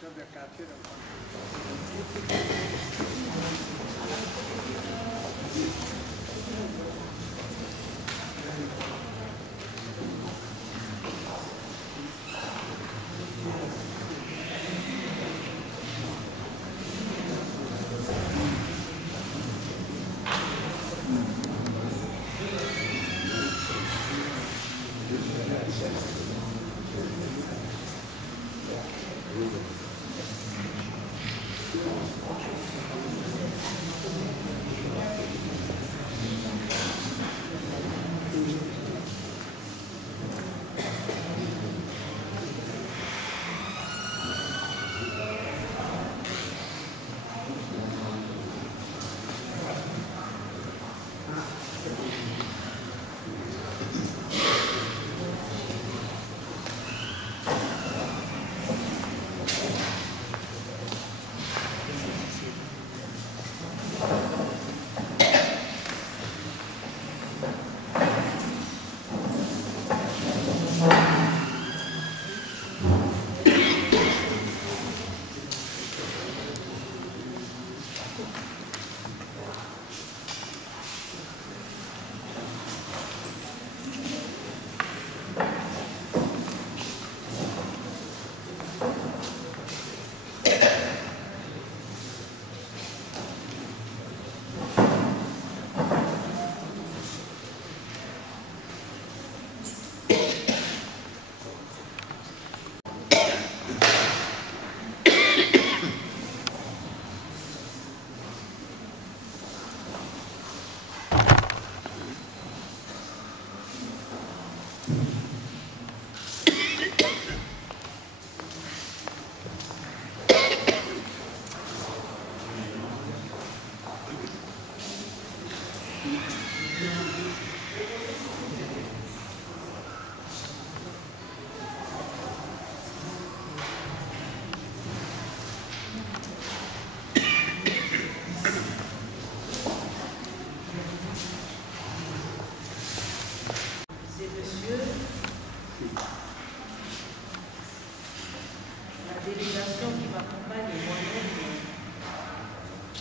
chef de quartier de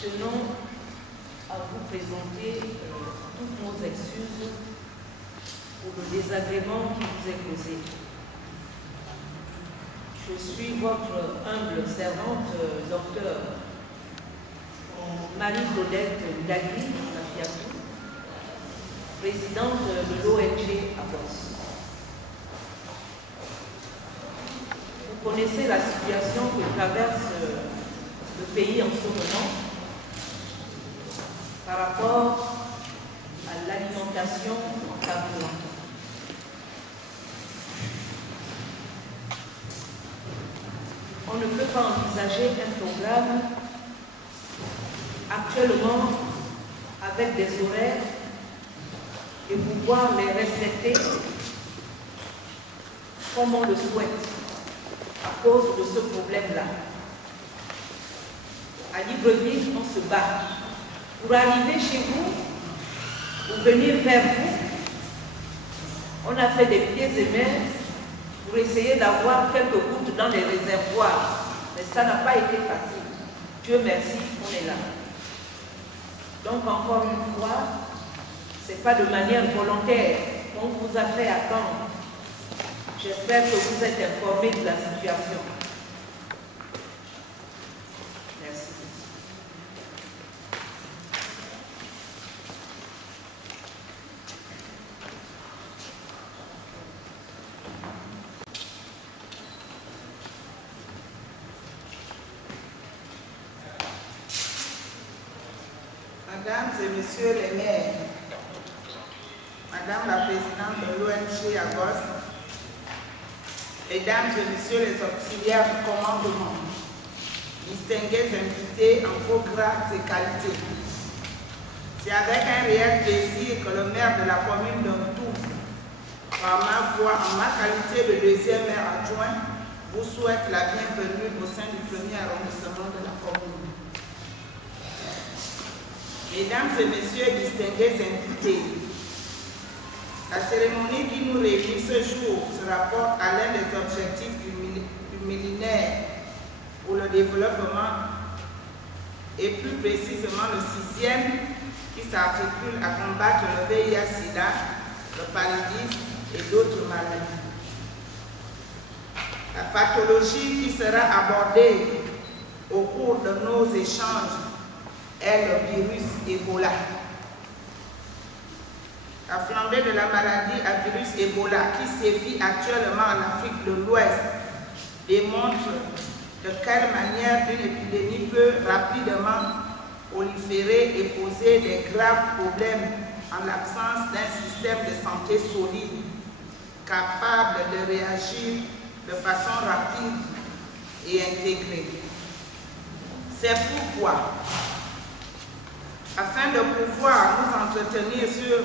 tenons à vous présenter toutes nos excuses pour le désagrément qui vous est causé. Je suis votre humble servante, docteur Marie-Claudette Ndagui, présidente de l'ONG ABOS. Vous connaissez la situation que traverse le pays en ce moment par rapport à l'alimentation en carburant. On ne peut pas envisager un programme actuellement avec des horaires et pouvoir les respecter comme on le souhaite à cause de ce problème-là. À Libreville, on se bat. Pour arriver chez vous, pour venir vers vous, on a fait des pieds et mains pour essayer d'avoir quelques gouttes dans les réservoirs. Mais ça n'a pas été facile. Dieu merci, on est là. Donc encore une fois, ce n'est pas de manière volontaire qu'on vous a fait attendre. J'espère que vous êtes informés de la situation. Merci. Mesdames et Messieurs les maires, Madame la Présidente de l'ONG ABOS, Mesdames et Messieurs les auxiliaires du commandement, distingués invités en vos grades et qualités, c'est avec un réel plaisir que le maire de la commune d'Ontou, par ma voix, en ma qualité de deuxième maire adjoint, vous souhaite la bienvenue au sein du premier arrondissement de la commune. Mesdames et Messieurs distingués invités, la cérémonie qui nous réunit ce jour se rapporte à l'un des objectifs du millénaire pour le développement et plus précisément le 6e qui s'articule à combattre le VIH-Sida, le paludisme et d'autres maladies. La pathologie qui sera abordée au cours de nos échanges est le virus Ebola. La flambée de la maladie à virus Ebola qui sévit actuellement en Afrique de l'Ouest démontre de quelle manière une épidémie peut rapidement proliférer et poser des graves problèmes en l'absence d'un système de santé solide capable de réagir de façon rapide et intégrée. C'est pourquoi, afin de pouvoir nous entretenir sur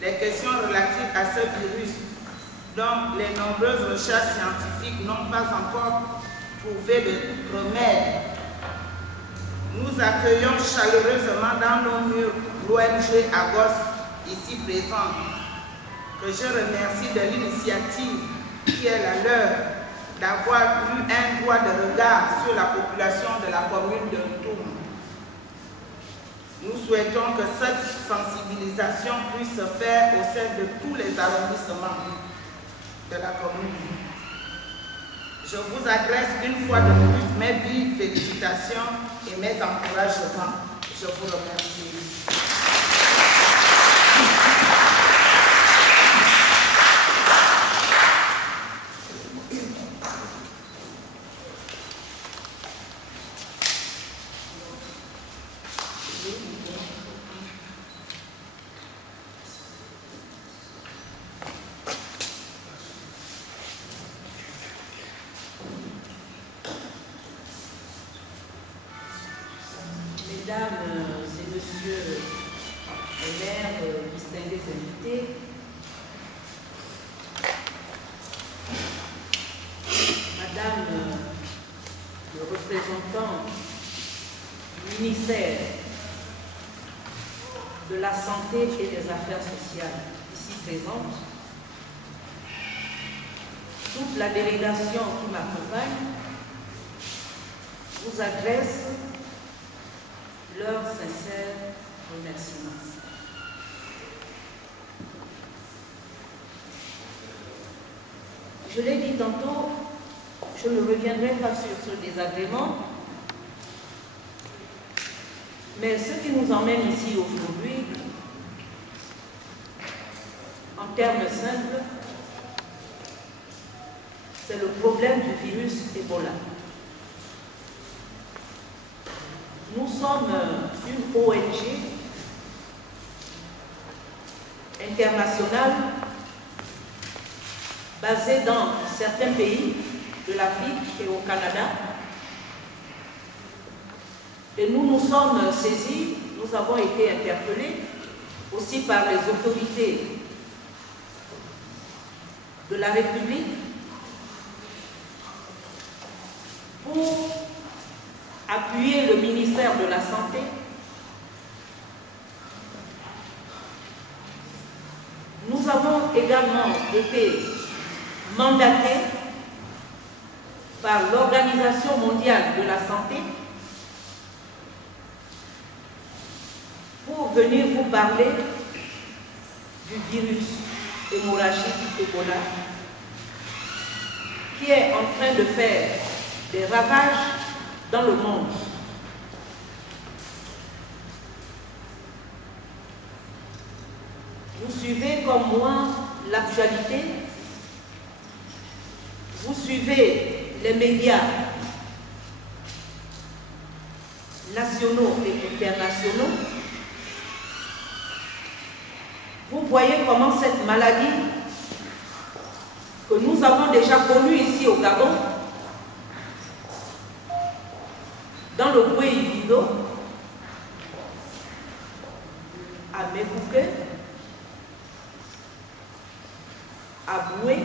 les questions relatives à ce virus, dont les nombreuses recherches scientifiques n'ont pas encore trouvé de remède, nous accueillons chaleureusement dans nos murs l'ONG AGOS, ici présente, que je remercie de l'initiative qui est la leur d'avoir eu un droit de regard sur la population de la commune de Ntoum. Nous souhaitons que cette sensibilisation puisse se faire au sein de tous les arrondissements de la commune. Je vous adresse une fois de plus mes vives félicitations et mes encouragements. Je vous remercie. Mesdames et messieurs les maires, distingués invités, Madame le représentant du ministère de la Santé et des Affaires sociales ici présente, toute la délégation qui m'accompagne vous adresse leur sincère remerciement. Je l'ai dit tantôt, je ne reviendrai pas sur ce désagrément, mais ce qui nous emmène ici aujourd'hui, en termes simples, c'est le problème du virus Ebola. Nous sommes une ONG internationale basée dans certains pays de l'Afrique et au Canada. Et nous nous sommes saisis, nous avons été interpellés aussi par les autorités de la République pour appuyer le ministère de la Santé nous avons également été mandatés par l'Organisation mondiale de la santé pour venir vous parler du virus hémorragique Ebola qui est en train de faire des ravages dans le monde. Vous suivez comme moi l'actualité, vous suivez les médias nationaux et internationaux, vous voyez comment cette maladie que nous avons déjà connue ici au Gabon, dans le Boué-Ibido, à Mebouké, à Boué,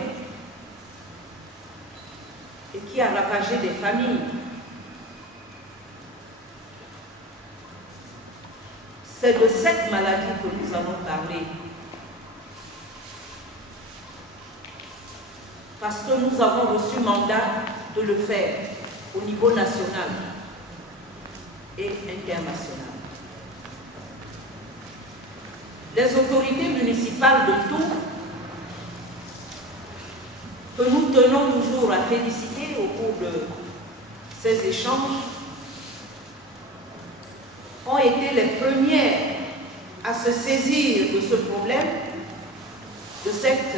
et qui a ravagé des familles. C'est de cette maladie que nous allons parler. Parce que nous avons reçu mandat de le faire. au niveau national et international. Les autorités municipales de Tours, que nous tenons toujours à féliciter au cours de ces échanges, ont été les premières à se saisir de ce problème, de cette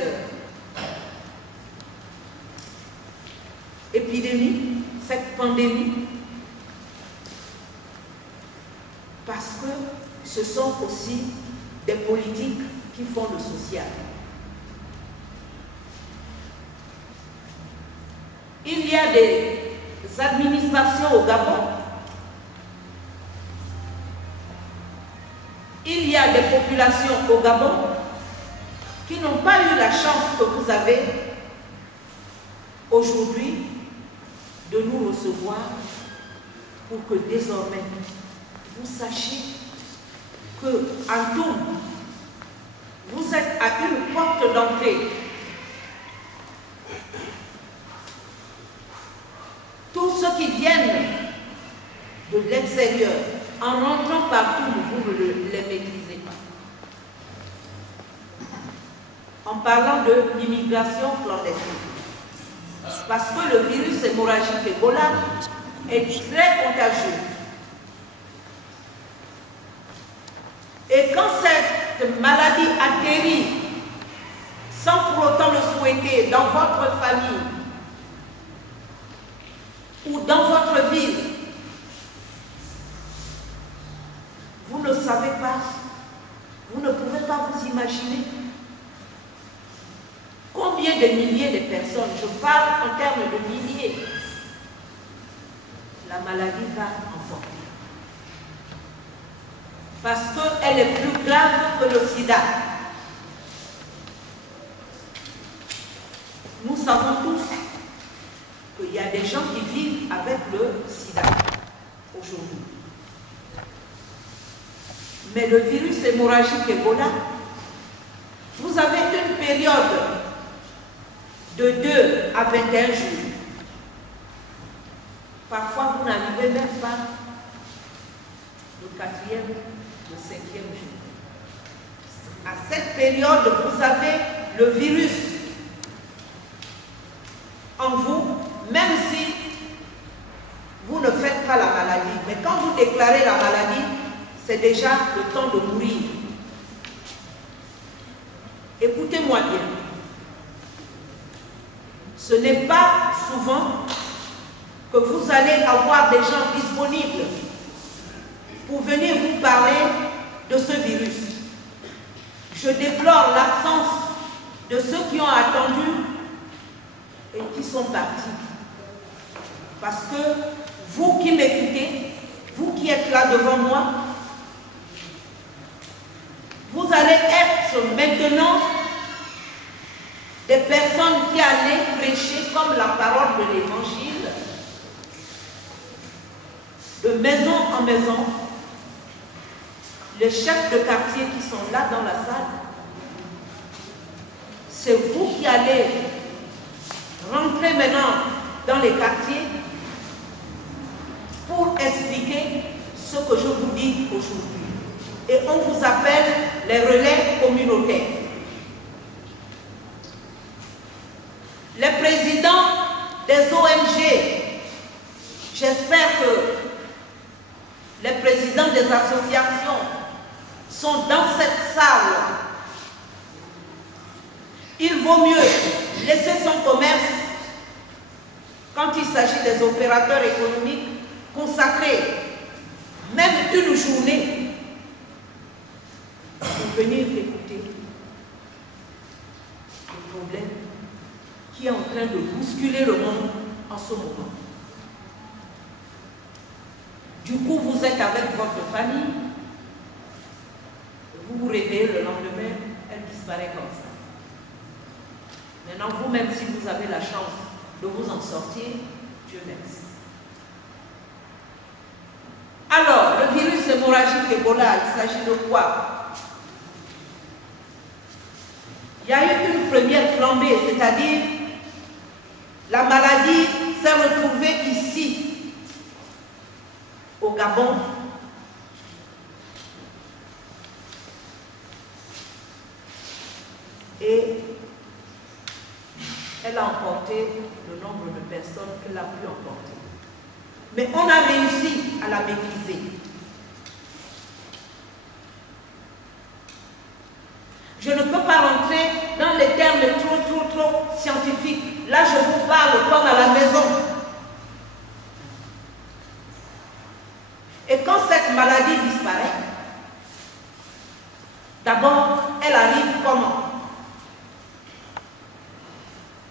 épidémie, cette pandémie, parce que ce sont aussi des politiques qui font le social. Il y a des administrations au Gabon, il y a des populations au Gabon qui n'ont pas eu la chance que vous avez aujourd'hui de nous recevoir pour que désormais vous sachiez que en tout, vous êtes à une porte d'entrée. Tous ceux qui viennent de l'extérieur, en rentrant partout, vous ne les maîtrisez pas. En parlant de l'immigration clandestine. Parce que le virus hémorragique Ebola est très contagieux. Et quand cette maladie atterrit, sans pour autant le souhaiter, dans votre famille ou dans votre ville, vous ne savez pas, vous ne pouvez pas vous imaginer combien de milliers de personnes, je parle en termes de milliers, la maladie va emporter. Parce qu'elle est plus grave que le sida. Nous savons tous qu'il y a des gens qui vivent avec le sida aujourd'hui. Mais le virus hémorragique Ebola, vous avez une période de 2 à 21 jours. Parfois, vous n'arrivez même pas le 4e, le 5e jour. À cette période, vous avez le virus en vous, même si vous ne faites pas la maladie. Mais quand vous déclarez la maladie, c'est déjà le temps de mourir. Écoutez-moi bien. Ce n'est pas souvent que vous allez avoir des gens disponibles pour venir vous parler de ce virus. Je déplore l'absence de ceux qui ont attendu et qui sont partis. Parce que vous qui m'écoutez, vous qui êtes là devant moi, vous allez être maintenant des personnes qui allaient prêcher comme la parole de l'Évangile, de maison en maison. Les chefs de quartier qui sont là dans la salle, c'est vous qui allez rentrer maintenant dans les quartiers pour expliquer ce que je vous dis aujourd'hui. Et on vous appelle les relais communautaires. Les présidents des ONG, j'espère que les présidents des associations sont dans cette salle. Il vaut mieux laisser son commerce quand il s'agit des opérateurs économiques, consacrer même une journée pour venir écouter le problème qui est en train de bousculer le monde en ce moment. Du coup, vous êtes avec votre famille, vous vous réveillez le lendemain, elle disparaît comme ça. Maintenant, vous-même, si vous avez la chance de vous en sortir, Dieu merci. Alors, le virus hémorragique Ebola, il s'agit de quoi? Il y a eu une première flambée, c'est-à-dire la maladie s'est retrouvé ici, au Gabon, et elle a emporté le nombre de personnes qu'elle a pu emporter. Mais on a réussi à la maîtriser. Je ne peux pas rentrer dans les termes trop scientifiques. Là, je vous parle comme à la maison. Et quand cette maladie disparaît, d'abord, elle arrive comment?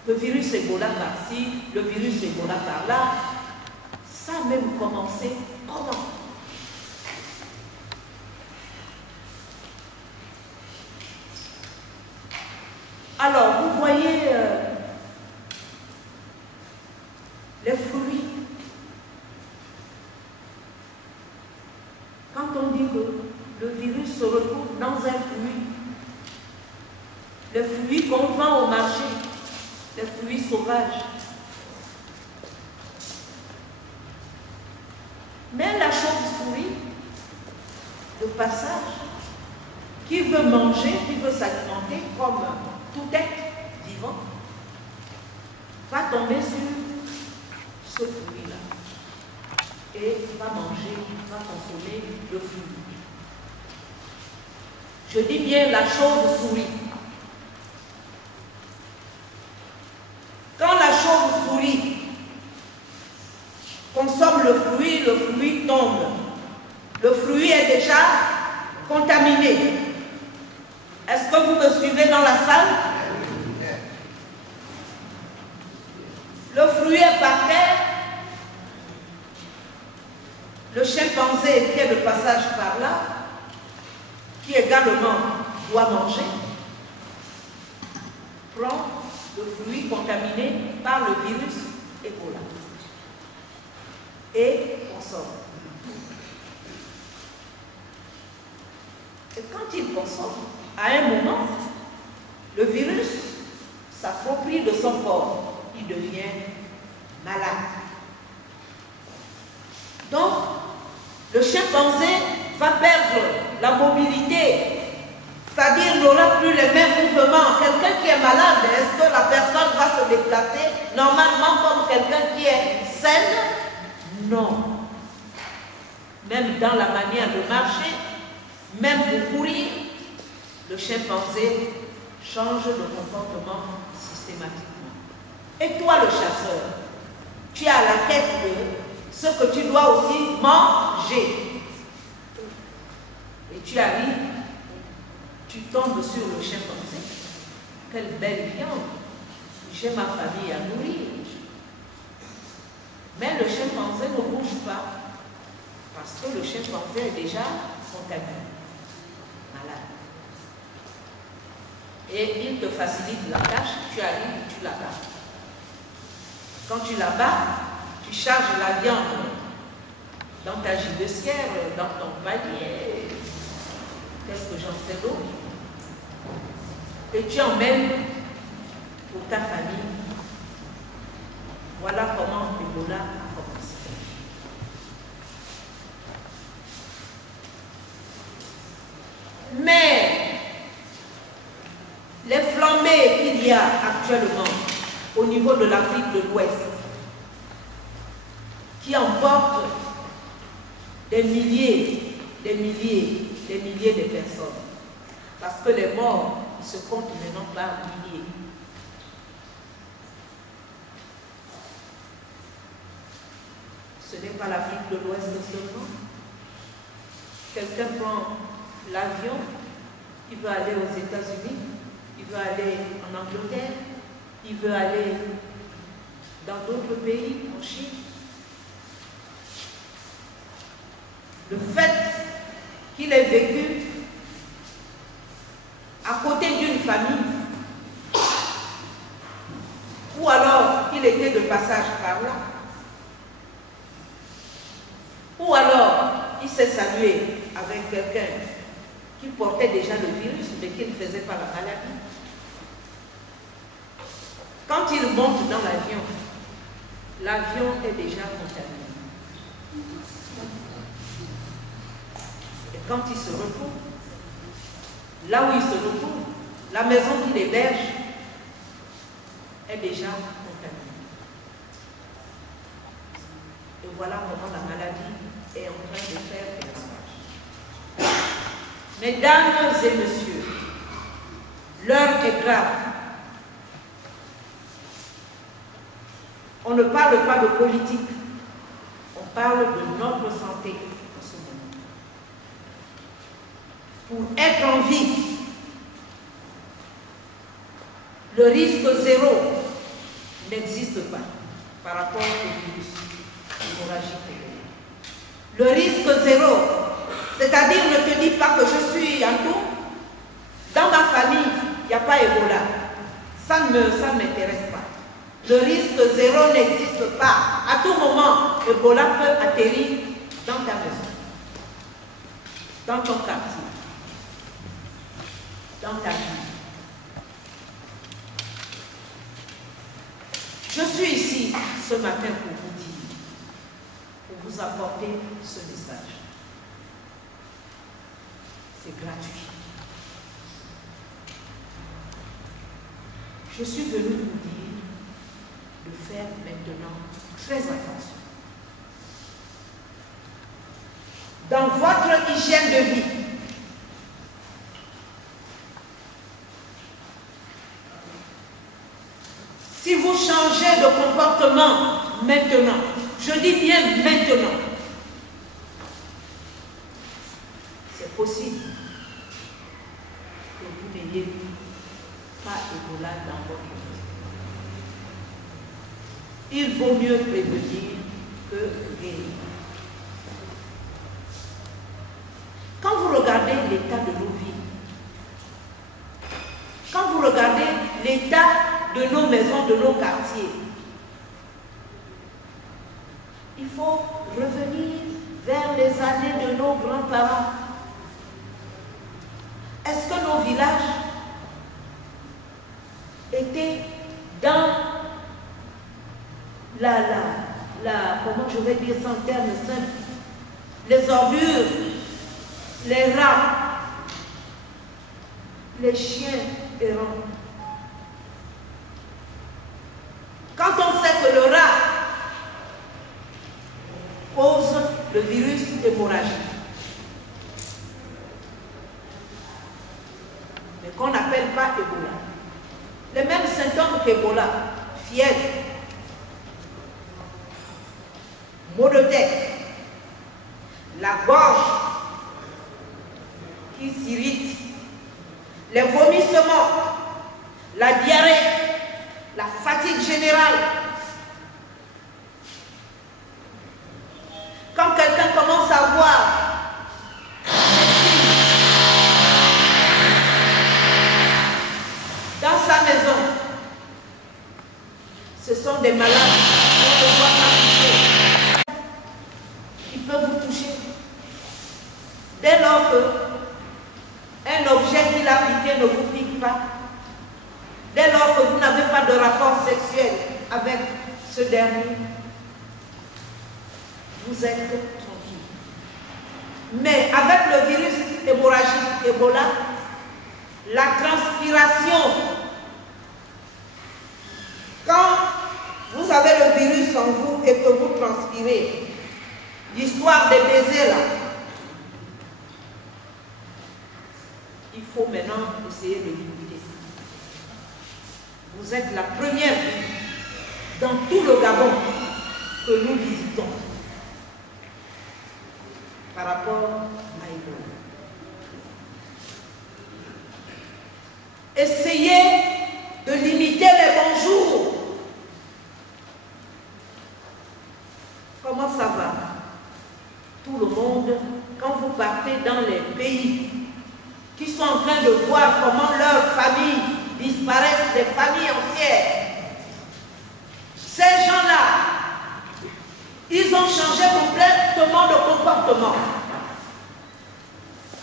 Le virus Ebola par-ci, le virus Ebola par-là, ça a même commencé comment? Alors, vous voyez les fruits. Quand on dit que le virus se retrouve dans un fruit, les fruits qu'on vend au marché, les fruits sauvages. Mais la chauve-souris, de passage, qui veut manger, qui veut s'alimenter comme tout être vivant, va tomber sur ce fruit-là et va manger, va consommer le fruit. Je dis bien la chauve-souris. Quand la chauve-souris consomme le fruit tombe. Le fruit est déjà contaminé. Est-ce que vous me suivez dans la salle? Le fruit est par terre. Le chimpanzé qui est de passage par là, qui également doit manger, prend le fruit contaminé par le virus Ebola et consomme. Et quand il consomme, à un moment, le virus s'approprie de son corps. Il devient malade. Donc, le chimpanzé va perdre la mobilité. C'est-à-dire qu'il n'aura plus les mêmes mouvements. Quelqu'un qui est malade, est-ce que la personne va se déplacer normalement comme quelqu'un qui est saine? Non. Même dans la manière de marcher, même pour courir, le chimpanzé change de comportement systématiquement. Et toi, le chasseur, tu es à la quête de ce que tu dois aussi manger. Et tu arrives, tu tombes sur le chimpanzé. Quelle belle viande! J'ai ma famille à nourrir. Mais le chimpanzé ne bouge pas parce que le chimpanzé est déjà contaminé, malade. Et il te facilite la tâche, tu arrives, tu la bats. Quand tu la bats, tu charges la viande dans ta gibecière, dans ton panier. Qu'est-ce que j'en sais d'autre? Et tu emmènes pour ta famille. Voilà comment Ebola a commencé. Mais les flambées qu'il y a actuellement au niveau de l'Afrique de l'Ouest, qui emportent des milliers de personnes, parce que les morts se comptent maintenant par milliers. Ce n'est pas l'Afrique de l'Ouest seulement. Quelqu'un prend l'avion, il veut aller aux États-Unis, il veut aller en Angleterre, il veut aller dans d'autres pays, en Chine. Le fait qu'il ait vécu à côté d'une famille, ou alors il était de passage par là, ou alors il s'est salué avec quelqu'un qui portait déjà le virus, mais qui ne faisait pas la maladie. Quand il monte dans l'avion, l'avion est déjà contaminé. Et quand il se retrouve, là où il se retrouve, la maison qu'il héberge est déjà contaminée. Et voilà comment la maladie est en train de faire des ravages. Mesdames et messieurs, l'heure est grave. On ne parle pas de politique, on parle de notre santé en ce moment. Pour être en vie, le risque zéro n'existe pas par rapport au virus hémorragique. Le risque zéro, c'est-à-dire ne te dis pas que je suis en tout. Dans ma famille, il n'y a pas Ebola. Ça ne m'intéresse pas. Le risque zéro n'existe pas. À tout moment, Ebola peut atterrir dans ta maison, dans ton quartier, dans ta vie. Je suis ici ce matin pour vous dire, pour vous apporter ce message. C'est gratuit. Je suis venu vous dire de faire maintenant très attention. Dans votre hygiène de vie, si vous changez de comportement maintenant, je dis bien maintenant, c'est possible que vous n'ayez pas Ebola dans votre vie. Il vaut mieux prévenir que guérir. Quand vous regardez l'état de nos vies, quand vous regardez l'état de nos maisons, de nos quartiers, il faut revenir vers les années de nos grands-parents. Est-ce que nos villages étaient dans comment je vais dire ça en termes simples, les ordures, les rats, les chiens errants? Quand on sait que le rat cause le virus hémorragique, mais qu'on n'appelle pas Ebola, les mêmes symptômes qu'Ebola, fièvre, maux de tête, la gorge qui s'irrite, les vomissements, la diarrhée, la fatigue générale. Quand quelqu'un commence à voir dans sa maison, ce sont des malades qu'on ne voit pas toucher. Ils peuvent vous toucher. Dès lors qu'un objet qu'il a piqué ne vous pique pas, dès lors que vous n'avez pas de rapport sexuel avec ce dernier, vous êtes tranquille. Mais avec le virus hémorragique Ebola, la transpiration, quand vous avez le virus en vous et que vous transpirez, l'histoire des baisers là, il faut maintenant essayer de limiter ça. Vous êtes la première dans tout le Gabon que nous visitons par rapport à Ebola. Essayez de limiter les bonjours. Comment ça va? Tout le monde, quand vous partez dans les pays qui sont en train de voir comment leurs familles disparaissent, des familles entières, ces gens-là, ils ont changé complètement de comportement.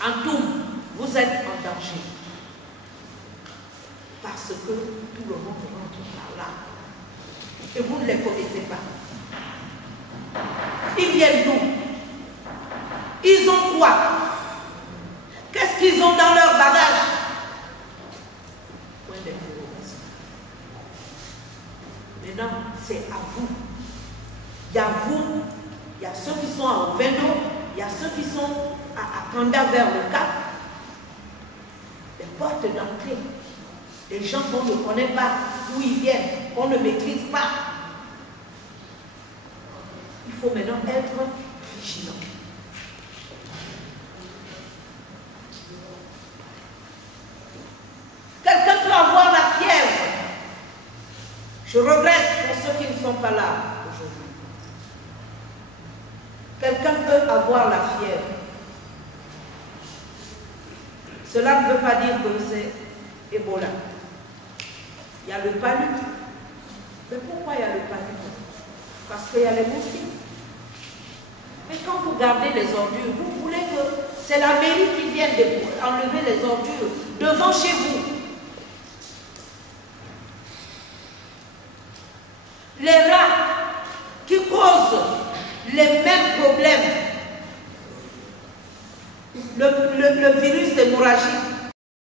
En tout, vous êtes en danger. Parce que tout le monde rentre par là. Et vous ne les connaissez pas. viennent d'où? Ils ont quoi? Qu'est-ce qu'ils ont dans leur bagage? Point d'interrogation. Maintenant, c'est à vous. Il y a vous, il y a ceux qui sont à Ovendo, il y a ceux qui sont à Kanda vers le Cap. Les portes d'entrée. Les gens qu'on ne connaît pas d'où ils viennent, qu'on ne maîtrise pas. Il faut maintenant être vigilant. Quelqu'un peut avoir la fièvre. Je regrette pour ceux qui ne sont pas là aujourd'hui. Quelqu'un peut avoir la fièvre. Cela ne veut pas dire que c'est Ebola. Il y a le palu. Mais pourquoi il y a le palu? Parce qu'il y a les moustiques. Mais quand vous gardez les ordures, vous voulez que c'est la mairie qui vienne enlever les ordures devant chez vous. Les rats qui causent les mêmes problèmes, le virus hémorragique